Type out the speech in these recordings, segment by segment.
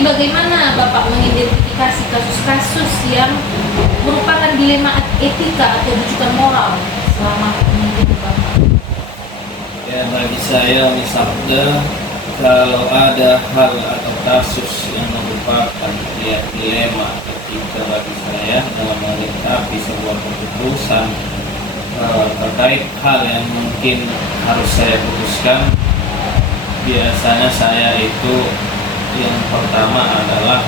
ini bagaimana Bapak mengidentifikasi kasus-kasus yang merupakan dilema etika atau rujukan moral selama memimpin Bapak? Ya, bagi saya misalnya kalau ada hal atau kasus yang merupakan dilema ketika bagi saya dalam menyikapi sebuah keputusan terkait hal yang mungkin harus saya putuskan, biasanya saya itu yang pertama adalah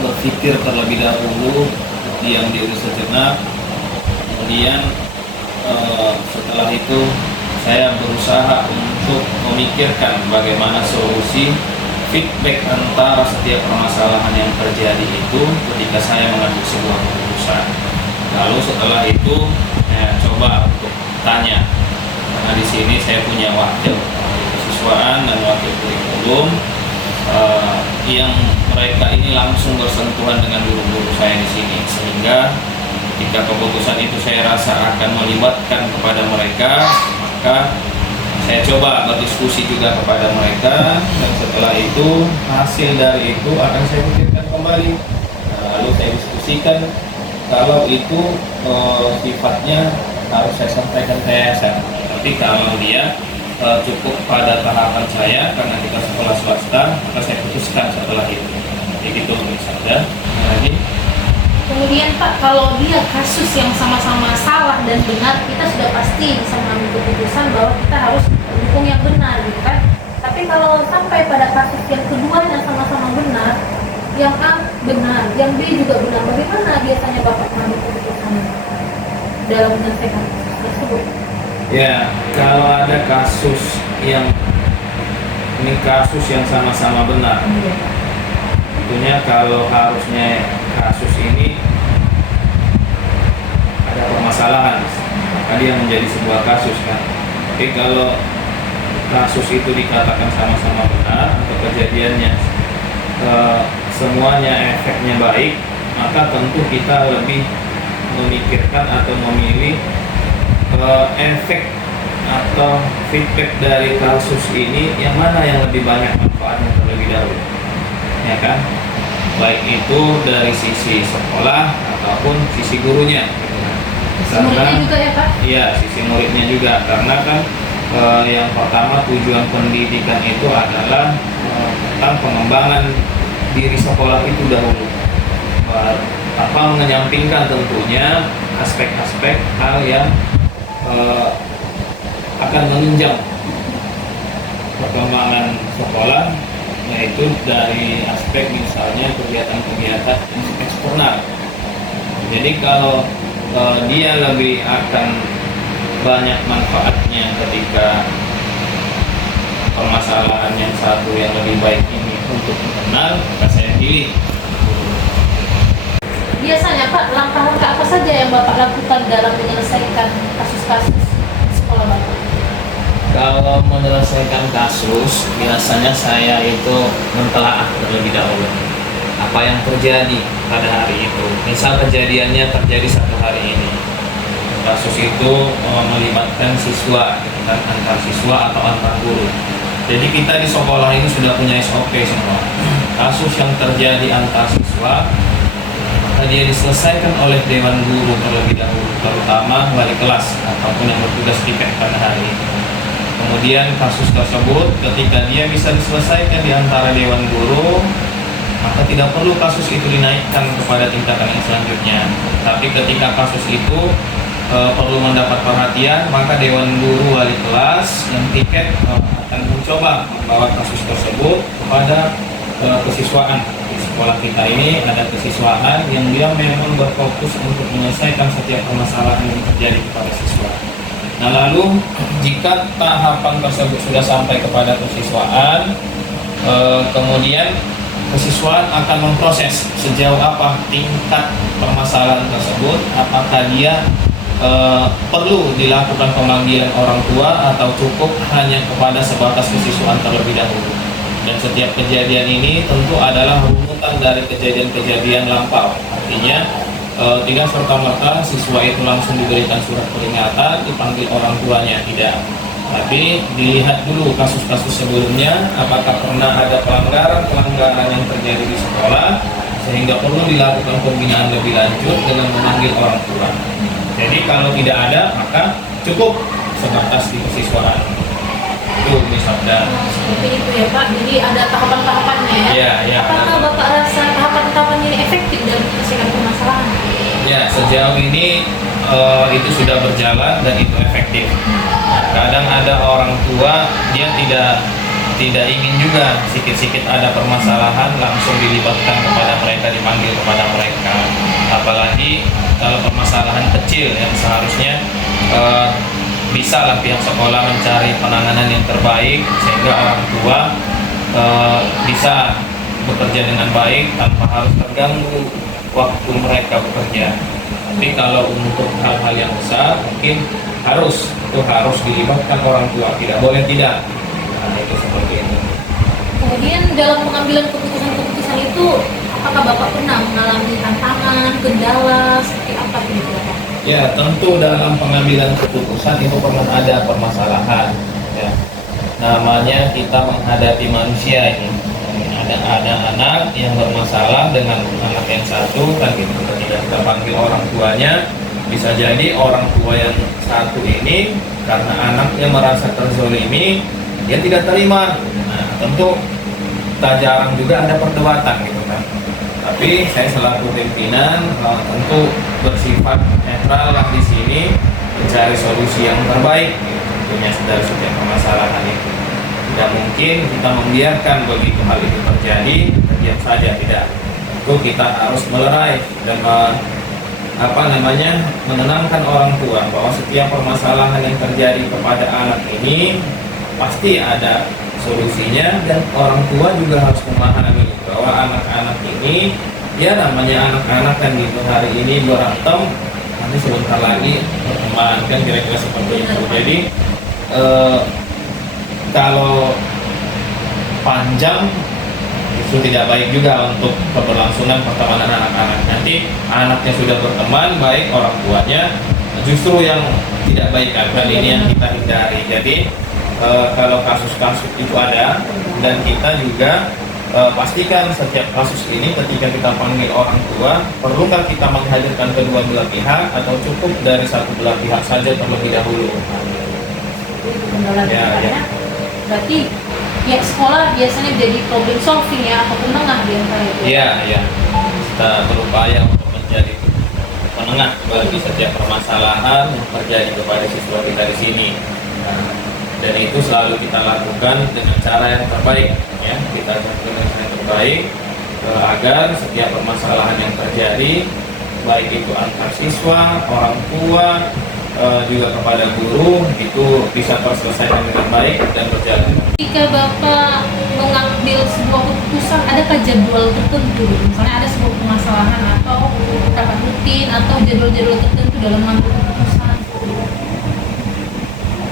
berpikir terlebih dahulu, diam diri sejenak, kemudian setelah itu saya berusaha untuk memikirkan bagaimana solusi feedback antara setiap permasalahan yang terjadi itu ketika saya mengambil sebuah keputusan. Lalu setelah itu saya coba untuk tanya, karena di sini saya punya wakil kesiswaan dan wakil kurikulum yang mereka ini langsung bersentuhan dengan guru-guru saya di sini, sehingga ketika keputusan itu saya rasa akan melibatkan kepada mereka, maka saya coba berdiskusi juga kepada mereka, dan setelah itu hasil dari itu akan saya pikirkan kembali. Lalu saya diskusikan kalau itu sifatnya harus saya sampaikan ke yayasan. Tapi kalau dia cukup pada tahapan saya, karena kita sekolah swasta, maka saya putuskan setelah itu. Jadi gitu saja. Lagi. Kemudian Pak, kalau dia kasus yang sama-sama salah dan benar, kita sudah pasti bisa mengambil keputusan bahwa kita harus mendukung yang benar, gitu kan? Tapi kalau sampai pada kasus yang keduanya sama-sama benar, yang A benar, yang B juga benar, bagaimana biasanya Bapak mengambil keputusan dalam menyelesaikan kasus tersebut? Ya, kalau ada kasus yang sama-sama benar, tentunya kalau harusnya kasus ini ada permasalahan, maka dia menjadi sebuah kasus kan. Tapi kalau kasus itu dikatakan sama-sama benar atau kejadiannya semuanya efeknya baik, maka tentu kita lebih memikirkan atau memilih efek atau feedback dari kasus ini yang mana yang lebih banyak manfaatnya terlebih dahulu, ya kan? Baik itu dari sisi sekolah ataupun sisi gurunya, gitu kan. Sisi muridnya juga ya Pak? Iya, sisi muridnya juga, karena kan yang pertama tujuan pendidikan itu adalah tentang pengembangan diri sekolah itu dahulu, menyampingkan tentunya aspek-aspek hal yang akan menunjang perkembangan sekolah, yaitu dari aspek misalnya kegiatan-kegiatan eksternal. Jadi kalau dia lebih akan banyak manfaatnya ketika permasalahan yang satu yang lebih baik ini untuk dikenal, maka saya pilih. Biasanya Pak, langkah-langkah apa saja yang Bapak lakukan dalam menyelesaikan kasus-kasus sekolah Bapak? Kalau menyelesaikan kasus, biasanya saya itu mentelaah terlebih dahulu apa yang terjadi pada hari itu. Misal kejadiannya terjadi satu hari ini, kasus itu melibatkan siswa, kan, antar siswa atau antar guru. Jadi kita di sekolah ini sudah punya SOP semua. Kasus yang terjadi antar siswa, maka dia diselesaikan oleh dewan guru terlebih dahulu, terutama wali kelas ataupun yang bertugas di pada hari ini. Kemudian kasus tersebut ketika dia bisa diselesaikan di antara dewan guru, maka tidak perlu kasus itu dinaikkan kepada tingkatan yang selanjutnya. Tapi ketika kasus itu perlu mendapat perhatian, maka dewan guru wali kelas yang tiket akan mencoba membawa kasus tersebut kepada kesiswaan. Di sekolah kita ini ada kesiswaan yang dia memang berfokus untuk menyelesaikan setiap permasalahan yang terjadi kepada siswa. Nah, lalu jika tahapan tersebut sudah sampai kepada kesiswaan, kemudian kesiswaan akan memproses sejauh apa tingkat permasalahan tersebut, apakah dia perlu dilakukan pemanggilan orang tua atau cukup hanya kepada sebatas kesiswaan terlebih dahulu. Dan setiap kejadian ini tentu adalah runutan dari kejadian-kejadian lampau. Artinya tidak serta-merta siswa itu langsung diberikan surat peringatan, dipanggil orang tuanya, tidak. Tapi dilihat dulu kasus-kasus sebelumnya, apakah pernah ada pelanggaran yang terjadi di sekolah sehingga perlu dilakukan pembinaan lebih lanjut dengan memanggil orang tua. Jadi kalau tidak ada, maka cukup sebatas di kesiswaan. Itu misalnya. Seperti itu ya Pak, jadi ada tahapan-tahapannya ya? Ya, ya. Apakah Bapak rasa tahapan-tahapan ini efektif dalam menyelesaikan permasalahan? Ya, sejauh ini itu sudah berjalan dan itu efektif. Kadang ada orang tua dia tidak ingin juga sikit-sikit ada permasalahan langsung dilibatkan kepada mereka, dipanggil kepada mereka. Apalagi kalau permasalahan kecil yang seharusnya bisa lah pihak sekolah mencari penanganan yang terbaik sehingga orang tua bisa bekerja dengan baik tanpa harus terganggu waktu mereka bekerja. Tapi kalau untuk hal-hal yang besar mungkin harus dilibatkan orang tua, tidak boleh tidak. Nah, itu seperti itu. Kemudian dalam pengambilan keputusan-keputusan itu, apakah Bapak pernah mengalami tantangan, kendala, seperti apa gitu Bapak? Ya, tentu dalam pengambilan keputusan itu pernah ada permasalahan. Ya. Namanya kita menghadapi manusia ini. Ada anak yang bermasalah dengan anak yang satu, kan gitu. Ketika kita panggil orang tuanya, bisa jadi orang tua yang satu ini karena anaknya merasa terzolimi, dia tidak terima. Nah, tentu tak jarang juga ada perdebatan gitu kan. Tapi saya selaku pimpinan tentu bersifat netral lah di sini, mencari solusi yang terbaik tentunya dari setiap permasalahan itu. Tidak mungkin kita membiarkan begitu hal itu terjadi, diam saja, tidak. Itu kita harus melerai dan menenangkan orang tua bahwa setiap permasalahan yang terjadi kepada anak ini pasti ada solusinya, dan orang tua juga harus memahami bahwa anak-anak ini ya namanya anak-anak kan gitu, hari ini berantem nanti sebentar lagi berteman, kan kira-kira seperti itu. Jadi kalau panjang itu tidak baik juga untuk keberlangsungan pertemanan anak-anak. Nanti anaknya sudah berteman baik, orang tuanya justru yang tidak baik kan, ini yang kita hindari. Jadi kalau kasus-kasus itu ada, dan kita juga pastikan setiap kasus ini ketika kita panggil orang tua, perlukah kita menghadirkan kedua belah pihak atau cukup dari satu belah pihak saja terlebih dahulu. Ya. Berarti pihak sekolah biasanya jadi problem solving ya, atau penengah di antara itu? Iya. Kita berupaya untuk menjadi penengah bagi setiap permasalahan yang terjadi kepada siswa kita di sini. Dan itu selalu kita lakukan dengan cara yang terbaik, ya. Kita lakukan dengan cara yang terbaik agar setiap permasalahan yang terjadi, baik itu antar siswa, orang tua, juga kepada guru, itu bisa terselesaikan dengan baik dan berjalan. Jika Bapak mengambil sebuah keputusan, adakah jadwal tertentu? Misalnya ada sebuah permasalahan atau tahapan rutin atau jadwal-jadwal tertentu dalam mengambil keputusan?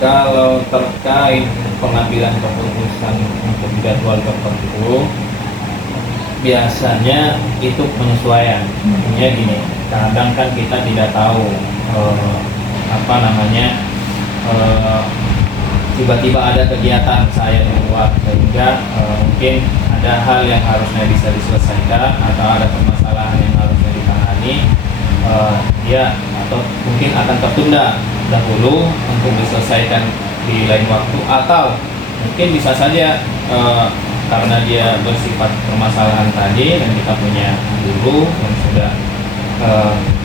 Kalau terkait pengambilan keputusan untuk jadwal tertentu, biasanya itu penyesuaian. Ya gini, kadang kan kita tidak tahu tiba-tiba ada kegiatan saya di luar, sehingga mungkin ada hal yang harusnya bisa diselesaikan atau ada permasalahan yang harusnya ditangani, atau mungkin akan tertunda dahulu untuk diselesaikan di lain waktu, atau mungkin bisa saja karena dia bersifat permasalahan tadi dan kita punya guru yang sudah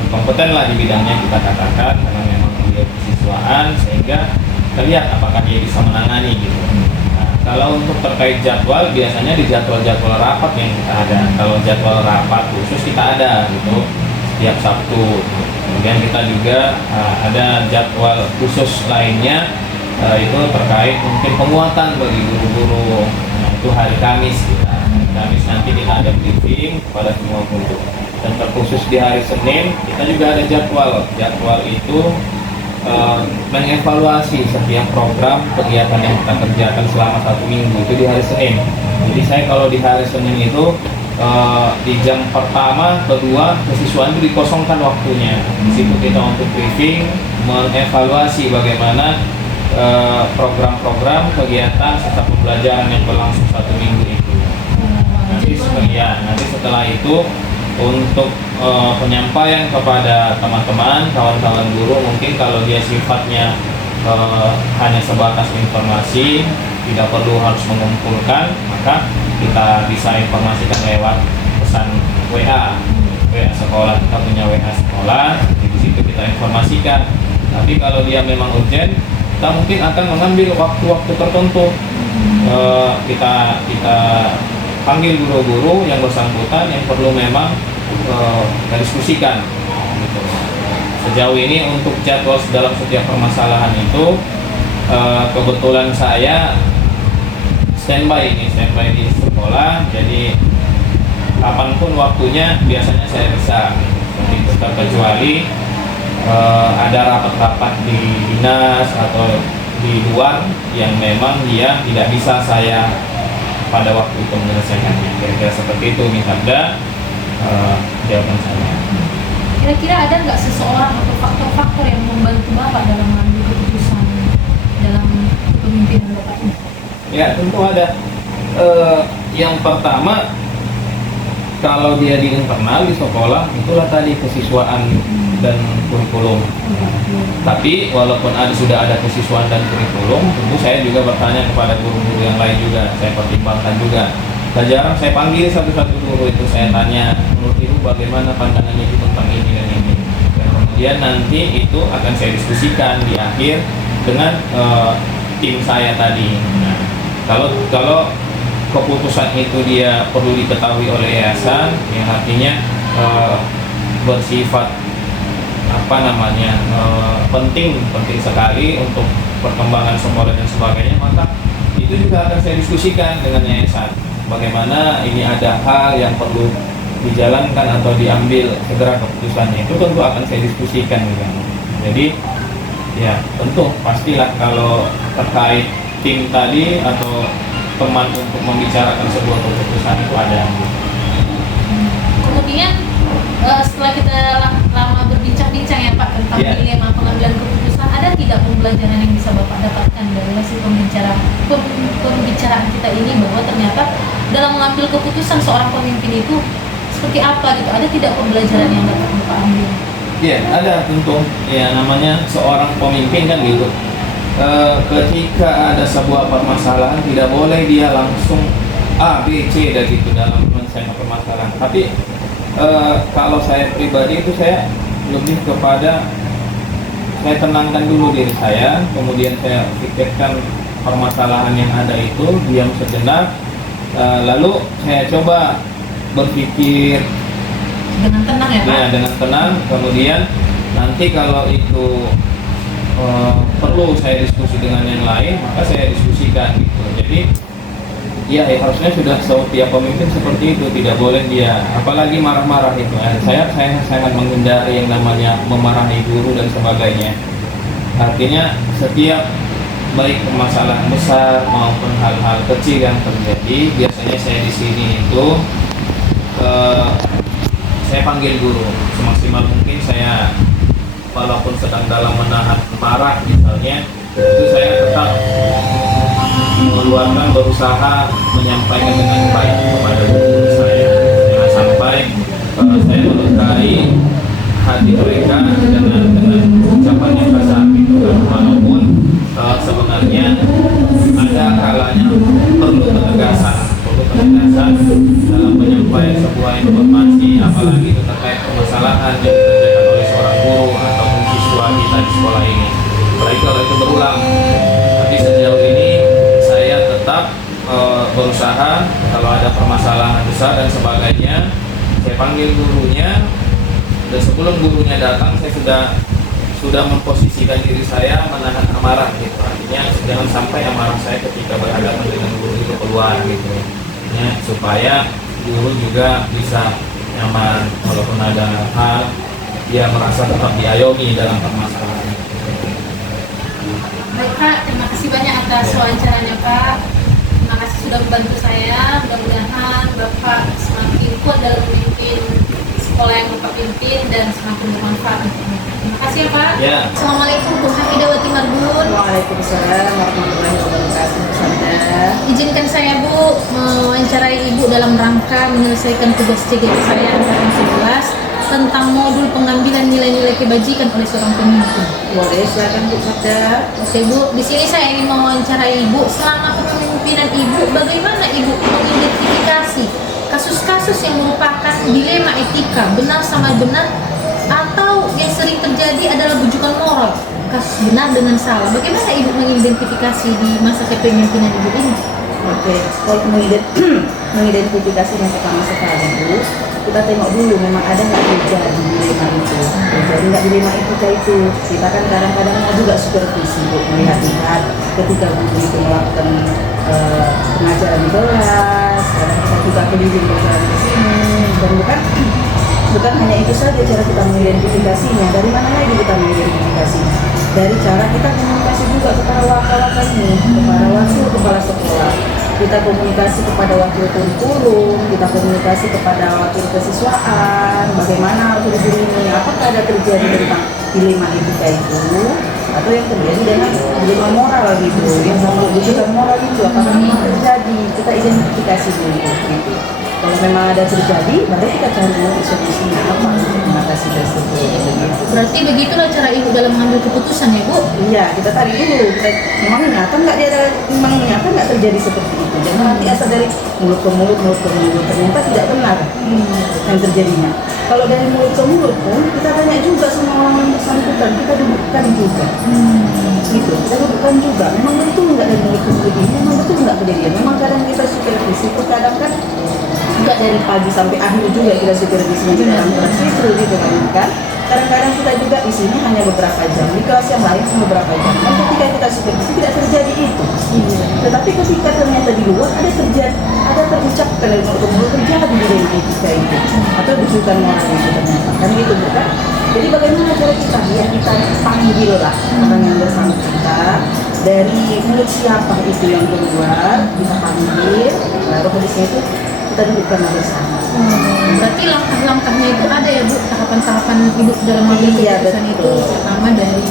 kompeten lah di bidangnya, kita katakan karena memang dia kesiswaan, sehingga kita lihat apakah dia bisa menangani gitu. Nah, kalau untuk terkait jadwal, biasanya di jadwal-jadwal rapat yang kita ada. Kalau jadwal rapat khusus kita ada gitu setiap Sabtu. Kemudian kita juga ada jadwal khusus lainnya, itu terkait mungkin penguatan bagi guru-guru. Nah, itu hari Kamis kita. Hari Kamis nanti kita ada briefing kepada semua guru. Dan terkhusus di hari Senin kita juga ada jadwal. Jadwal itu mengevaluasi setiap program kegiatan yang kita kerjakan selama 1 minggu, itu di hari Senin. Jadi saya kalau di hari Senin itu di jam pertama, kedua, kesiswaan itu dikosongkan waktunya. Di situ kita untuk briefing, mengevaluasi bagaimana program-program kegiatan serta pembelajaran yang berlangsung 1 minggu itu. Nanti setelah itu untuk penyampaian kepada teman-teman, kawan-kawan guru, mungkin kalau dia sifatnya hanya sebatas informasi, tidak perlu harus mengumpulkan, maka kita bisa informasikan lewat pesan WA sekolah. Kita punya WA sekolah, di situ kita informasikan. Tapi kalau dia memang urgent, kita mungkin akan mengambil waktu-waktu tertentu. Kita panggil guru-guru yang bersangkutan yang perlu memang kita diskusikan. Gitu. Sejauh ini untuk jadwal dalam setiap permasalahan itu kebetulan saya standby di sekolah, jadi kapanpun waktunya biasanya saya bisa. Seperti itu, terkecuali ada rapat-rapat di dinas atau di luar yang memang dia tidak bisa saya pada waktu itu menyelesaikannya. Kira-kira seperti itu misalnya jawaban saya. Kira-kira ada nggak seseorang atau faktor-faktor yang membantu Bapak dalam mengambil keputusan dalam kepemimpinan Bapak ini? Ya, tentu ada. Yang pertama, kalau dia di internal di sekolah, itulah tadi kesiswaan dan kurikulum. Tapi walaupun sudah ada kesiswaan dan kurikulum, tentu saya juga bertanya kepada guru-guru yang lain juga, saya pertimbangkan juga. Tak jarang saya panggil satu-satu guru itu, saya tanya, menurut ibu bagaimana pandangannya ibu tentang ini dan ini. Dan kemudian nanti itu akan saya diskusikan di akhir dengan tim saya tadi. Nah, kalau keputusan itu dia perlu diketahui oleh yayasan, yang artinya bersifat penting sekali untuk perkembangan sekolah dan sebagainya, maka itu juga akan saya diskusikan dengan yayasan. Bagaimana ini ada hal yang perlu dijalankan atau diambil segera keputusannya, itu tentu akan saya diskusikan juga. Jadi ya tentu pastilah kalau terkait tim tadi atau teman untuk membicarakan sebuah keputusan itu ada. Kemudian setelah kita lama berbincang-bincang ya Pak tentang dilema pengambilan keputusan, ada tidak pembelajaran yang bisa Bapak dapatkan dari hasil pembicaraan kita ini, bahwa ternyata dalam mengambil keputusan seorang pemimpin itu seperti apa gitu? Ada tidak pembelajaran yang dapat Bapak ambil? Iya, ada tentu. Ya, namanya seorang pemimpin kan gitu. Ketika ada sebuah permasalahan, tidak boleh dia langsung A, B, C dan gitu dalam menyelesaikan permasalahan. Tapi kalau saya pribadi itu saya lebih kepada saya tenangkan dulu diri saya, kemudian saya pikirkan permasalahan yang ada itu, diam sejenak, lalu saya coba berpikir dengan tenang ya Pak? Ya, dengan tenang. Kemudian nanti kalau itu perlu saya diskusi dengan yang lain, maka saya diskusikan gitu. Jadi ya harusnya sudah setiap pemimpin seperti itu, tidak boleh dia apalagi marah-marah itu. Saya sangat menghindari yang namanya memarahi guru dan sebagainya. Artinya setiap baik permasalahan besar maupun hal-hal kecil yang terjadi, biasanya saya di sini itu saya panggil guru semaksimal mungkin. Saya walaupun sedang dalam menahan marah misalnya, itu saya tetap berusaha menyampaikan dengan baik kepada guru saya. Jangan sampai saya melukai hati mereka dengan ucapan yang kasar gitu. Walaupun sebenarnya ada kalanya perlu ketegasan dalam menyampaikan sebuah informasi, apalagi itu terkait permasalahan yang dikerjakan oleh seorang guru atau siswa kita di sekolah ini. Apalagi kalau itu berulang. Tapi sejauh ini saya tetap berusaha kalau ada permasalahan besar dan sebagainya, saya panggil gurunya, dan sebelum gurunya datang saya sudah memposisikan diri saya menahan amarah gitu. Artinya jangan sampai amarah saya ketika berhadapan dengan guru itu keluar gitu ya, supaya guru juga bisa nyaman walaupun ada hal dia merasa tetap diayomi dalam permasalahan. Baik Pak, terima kasih banyak atas wawancaranya Pak. Terima kasih sudah membantu saya. Mudah-mudahan Bapak semakin kuat dalam memimpin sekolah yang Bapak pimpin dan semakin bermanfaat. Terima kasih ya Pak. Ya. Assalamualaikum warahmatullahi wabarakatuh. Marbun. Waalaikumsalam warahmatullahi wabarakatuh. Sanda. Izinkan saya Bu mewawancarai Ibu dalam rangka menyelesaikan tugas CGT saya angkatan 11 tentang modul pengambilan nilai-nilai kebajikan oleh seorang pemimpin. Boleh, silakan Bu Sanda. Oke Bu, di sini saya ingin mewawancarai Ibu selama kepemimpinan Ibu, bagaimana Ibu mengidentifikasi kasus-kasus yang merupakan dilema etika, benar sama benar, atau yang sering terjadi adalah bujukan moral, kasus benar dengan salah. Bagaimana Ibu mengidentifikasi di masa kepemimpinan Ibu ini? Oke, kalau mengidentifikasi yang pertama sekali Bu, kita tengok dulu memang ada nggak terjadi dilema itu. Jadi nggak dilema etika itu. Kita kan kadang-kadang mau juga supervisi Bu, melihat-lihat ketika guru itu melakukan pengajaran di kelas, kadang kita juga keliling berjalan ke sini, dan bukan hanya itu saja cara kita mengidentifikasinya. Dari mana lagi kita mengidentifikasinya? Dari cara kita komunikasi juga kepada wakil-wakil ini, kepada wakil kepala sekolah. Kita komunikasi kepada wakil kurikulum, kita komunikasi kepada wakil kesiswaan, bagaimana guru-guru ini, apakah ada terjadi tentang dilema etika itu, atau yang terjadi dengan dilema moral gitu, yang sama bujukan moral itu, apakah memang terjadi, kita identifikasi dulu gitu. Kalau memang ada terjadi, baru kita cari solusinya apa untuk mengatasi tersebut. Berarti begitulah cara Ibu dalam mengambil keputusan ya Bu? Iya, kita tarik dulu. Memang nyata nggak dia ada, memang nyata nggak terjadi seperti itu. Jangan nanti asal dari mulut ke mulut, ternyata tidak benar yang terjadinya. Kalau dari mulut ke mulut pun kita tanya juga sama orang yang bersangkutan, kita dudukkan juga. Gitu, kita dudukkan juga. Memang betul nggak dari mulut ke mulut ini? Memang betul nggak kejadian? Memang kadang kita supervisi, kadang kan juga dari pagi sampai akhir juga kita supervisinya di dalam kelas itu gitu kan. Kadang-kadang kita juga di sini hanya beberapa jam, di kelas yang lain hanya beberapa jam. Dan ketika kita supervisi tidak terjadi itu. Tetapi ketika ternyata di luar ada terucapkan dari mulut ke mulut terjadi di etika itu, atau bujukan moral itu ternyata. Kan gitu bukan? Jadi bagaimana cara kita? Ya kita panggil lah orang yang bersangkutan dari mulut siapa itu yang keluar, kita panggil, lalu habisnya itu kita dudukkan bersama. Berarti langkah-langkahnya itu ada ya Bu, tahapan-tahapan Ibu dalam mengambil keputusan itu, pertama dari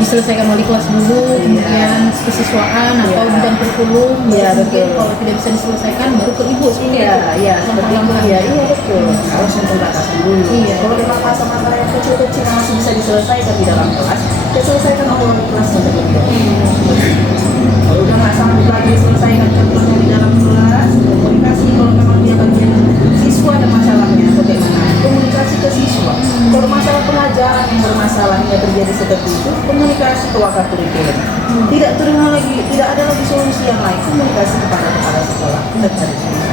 diselesaikan wali kelas dulu, kemudian kesiswaan atau bidang kurikulum, mungkin kalau tidak bisa diselesaikan baru ke Ibu seperti itu. Seperti itu ya, iya betul. Harus pembatasan dulu. Kalau memang masalah yang kecil-kecil yang masih bisa diselesaikan di dalam kelas, ya selesaikan oleh wali kelas yang terlebih dahulu. Kalau udah nggak sanggup lagi diselesaikan contohnya di dalam kelas, komunikasi kalau memang dia bagian siswa ada masalahnya, bagaimana? Komunikasi ke siswa. Kalau masalah pelajaran yang bermasalahnya terjadi seperti itu, komunikasi ke wakil kurikulum. Tidak ada lagi solusi yang lain, komunikasi kepada kepala sekolah. Kita cari solusi.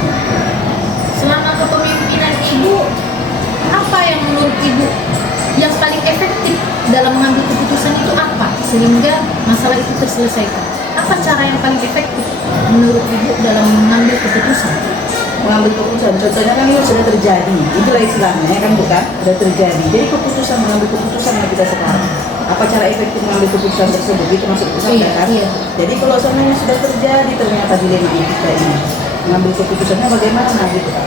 Selama kepemimpinan Ibu, apa yang menurut Ibu yang paling efektif dalam mengambil keputusan itu apa? Sehingga masalah itu terselesaikan. Apa cara yang paling efektif menurut Ibu dalam mengambil keputusan? Mengambil keputusan, contohnya kan ini sudah terjadi, itulah istilahnya kan bukan? Sudah terjadi, jadi keputusan mengambil keputusan yang kita sekarang. Apa cara efektif mengambil keputusan tersebut? Itu masuk keputusan kan? Jadi kalau seandainya sudah terjadi ternyata dilema etika ini, mengambil keputusannya bagaimana gitu kan?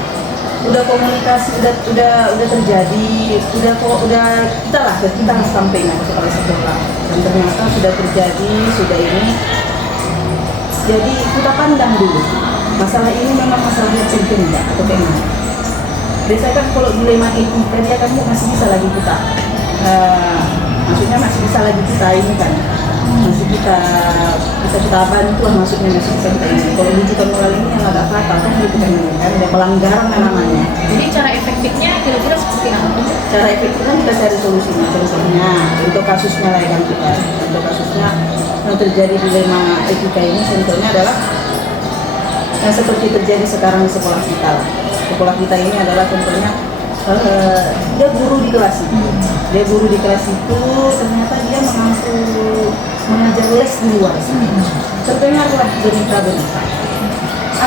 Udah komunikasi, udah terjadi, kita harus sampaikan ke kepala sekolah, dan ternyata sudah terjadi, sudah ini. Jadi kita pandang dulu, masalah ini memang masalah yang penting enggak atau bagaimana? Biasanya kan kalau dilema etika dia kan masih bisa lagi kita, maksudnya masih bisa lagi kita ini kan, masih kita bisa kita bantu lah, maksudnya masih bisa kita ini. Kalau bujukan moral ini yang agak fatal kan gitu kan, ada pelanggaran namanya. Jadi cara efektifnya kira-kira seperti apa? Cara efektifnya kita cari solusinya, contohnya untuk kasusnya lah kan kita, untuk kasusnya yang terjadi dilema etika ini contohnya adalah yang seperti terjadi sekarang di sekolah kita lah. Sekolah kita ini adalah contohnya dia guru di kelas itu. Dia guru di kelas itu ternyata dia mengajar les di luar. Contohnya adalah berita-berita.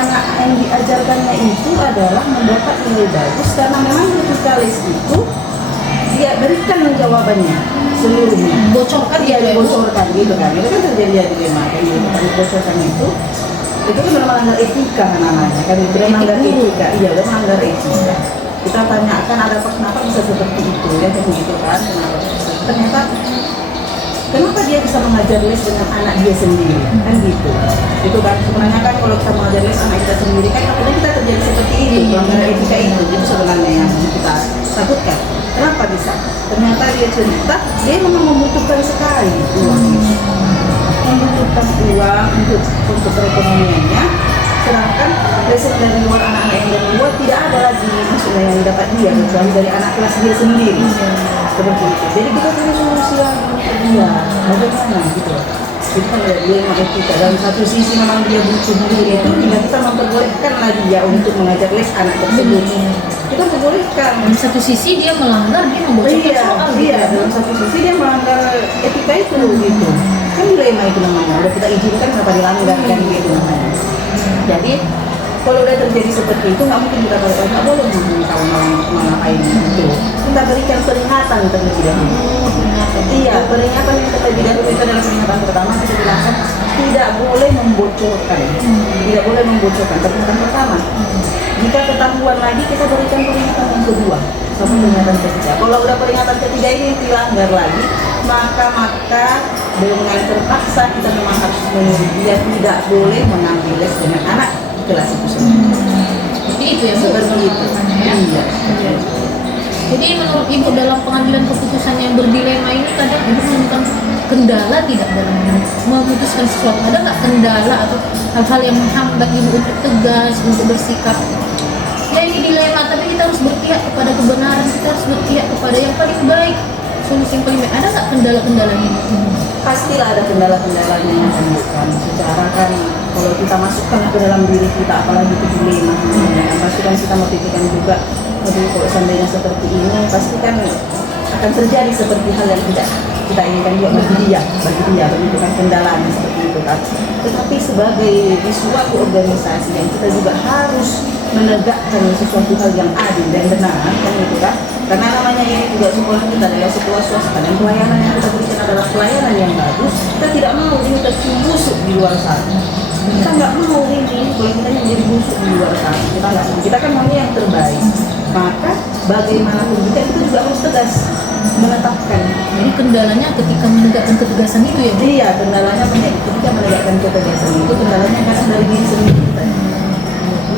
Anak yang diajarkannya itu adalah mendapat nilai bagus karena memang ketika les itu dia berikan jawabannya seluruhnya. Bocorkan bocorkan gitu kan. Itu kan terjadi dilema kan gitu. Kalau bocorkan itu kan melanggar etika namanya kan, udah melanggar etika, udah melanggar etika. Kita tanyakan kenapa bisa seperti itu ya, begitu kan, ternyata kenapa dia bisa mengajar les dengan anak dia sendiri, kan gitu. Itu kan sebenarnya kan kalau kita mengajar les anak kita sendiri kan akhirnya kita terjadi seperti itu, pelanggaran etika itu sebenarnya yang kita takutkan. Kenapa bisa? Ternyata dia cerita dia memang membutuhkan sekali uang, membutuhkan uang untuk perekonomiannya. Sedangkan lesson dari luar, anak-anak yang dari luar tidak ada lagi maksudnya yang dapat dia kecuali dari anak kelas dia sendiri, seperti itu. Jadi kita punya solusi lagi untuk dia, bagaimana gitu. Itu kan ada dilema etika. Dalam satu sisi memang dia butuh dulu itu, hingga kita memperbolehkanlah dia untuk mengajar les anak tersebut. Kita perbolehkan. Di satu sisi dia melanggar, dia membocorkan soal. Iya, dalam satu sisi dia melanggar etika itu gitu. Kan dilema itu namanya. Udah kita izinkan kenapa dilanggar kan gitu namanya. Jadi kalau udah terjadi seperti itu nggak mungkin kita balik nggak boleh tahu mau ngapain itu. Kita berikan peringatan terlebih dahulu. Iya, peringatan yang terlebih dahulu itu adalah peringatan pertama kita jelaskan tidak boleh membocorkan. Tidak boleh membocorkan. Peringatan pertama. Jika ketahuan lagi kita berikan peringatan yang kedua sampai peringatan ketiga. Kalau udah peringatan ketiga ini dilanggar lagi, maka dengan terpaksa kita memang harus menyuruh dia tidak boleh mengambil les dengan anak kelas itu sendiri. Jadi itu ya Seperti itu. ya. Iya. Jadi menurut Ibu dalam pengambilan keputusan yang berdilema ini kadang Ibu menemukan kendala tidak dalam memutuskan sesuatu? Ada nggak kendala atau hal-hal yang menghambat Ibu untuk tegas, untuk bersikap? Ya ini dilema, tapi kita harus berpihak kepada kebenaran, kita harus berpihak kepada yang paling baik, solusi yang paling baik. Ada nggak kendala-kendalanya? Pastilah ada kendala-kendalanya yang akan secara kan kalau kita masukkan ke dalam diri kita, apalagi itu dilema, pasti kan kita memikirkan juga, aduh kalau seandainya seperti ini pasti kan akan terjadi seperti hal yang tidak kita inginkan juga bagi dia begitu kan kendalanya seperti itu kan. Tetapi sebagai di suatu organisasi yang kita juga harus menegakkan sesuatu hal yang adil dan benar kan gitu kan, karena namanya ini juga sekolah kita adalah sekolah swasta dan pelayanan yang kita berikan adalah pelayanan yang bagus. Kita tidak mau ini tercium busuk di luar sana, kita nggak mau ini kalau kita menjadi busuk di luar sana, kita nggak mau, kita kan maunya yang terbaik. Maka bagaimanapun juga kita juga harus tegas menetapkan. Jadi kendalanya ketika menegakkan ketegasan itu ya? Iya, kendalanya ketika menegakkan ketegasan itu kendalanya kadang dari diri sendiri kita.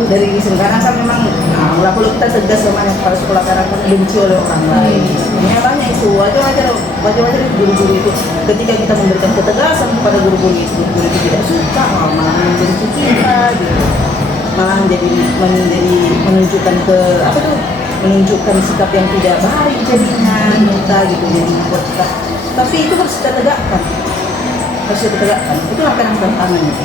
Dari diri sendiri, karena kan memang nah, kalau kita tegas sama yang kepala sekolah karena kan benci oleh orang lain. Nyatanya itu wajar-wajar guru-guru itu ketika kita memberikan ketegasan kepada guru-guru itu tidak suka, malah membenci kita gitu. Malah menunjukkan ke apa tuh, menunjukkan sikap yang tidak baik jadinya kita gitu, jadi membuat kita. Tapi itu harus kita tegakkan, itu akan tantangan itu.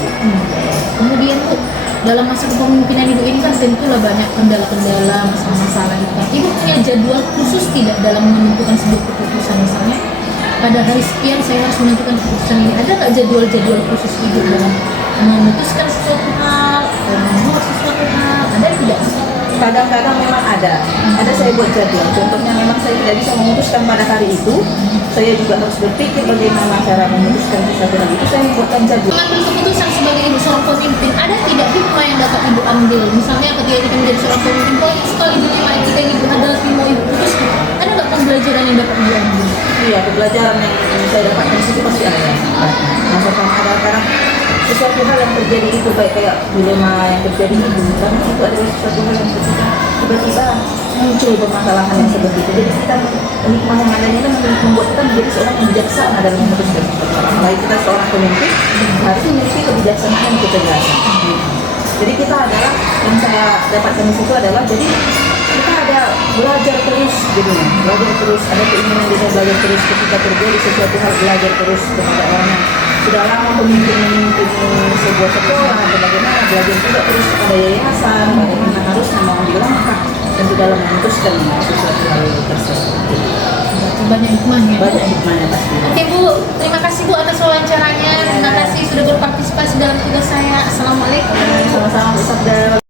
Kemudian Bu, dalam masa kepemimpinan Ibu ini kan tentulah banyak kendala-kendala, masalah-masalah itu. Ibu punya jadwal khusus tidak dalam menentukan sebuah keputusan? Misalnya pada hari sekian saya harus menentukan keputusan ini. Ada nggak jadwal-jadwal khusus Ibu dalam memutuskan sesuatu hal, membuat sesuatu hal? Ada tidak? Kadang-kadang memang ada saya buat jadwal. Contohnya memang saya tidak bisa memutuskan pada hari itu, saya juga harus berpikir bagaimana cara memutuskan sesuatu hari itu, saya membuatkan jadwal. Mengambil keputusan sebagai Ibu seorang pemimpin, ada tidak hikmah yang dapat Ibu ambil? Misalnya ketika kita menjadi seorang pemimpin, banyak sekali dilema etika yang Ibu hadapi, mau Ibu putuskan. Ada nggak pembelajaran yang dapat Ibu ambil? Iya, pembelajaran yang saya dapatkan di situ pasti ada. Maksudnya ada karena sesuatu hal yang terjadi itu kayak dilema yang terjadi itu, karena itu adalah sesuatu hal yang tiba-tiba muncul permasalahan yang seperti itu. Jadi kita hikmah yang adanya itu membuat kita menjadi seorang yang bijaksana dalam memutuskan sesuatu hal. Apalagi kita seorang pemimpin harus memiliki kebijaksanaan dan ketegasan. Jadi kita adalah yang saya dapatkan di situ adalah jadi kita ada belajar terus jadinya, belajar terus, ada keinginan kita belajar terus ketika terjadi sesuatu hal, belajar terus kepada orang yang sudah lama memimpin sebuah sekolah, bagaimana belajar juga terus kepada yayasan, bagaimana harus mengambil langkah dan di dalam memutuskan sesuatu hal tersebut. Banyak hikmahnya. Banyak hikmahnya pasti. Oke Bu, terima kasih Bu atas wawancaranya. Terima kasih sudah berpartisipasi dalam tugas saya. Assalamualaikum. Sama-sama Bu Sabda.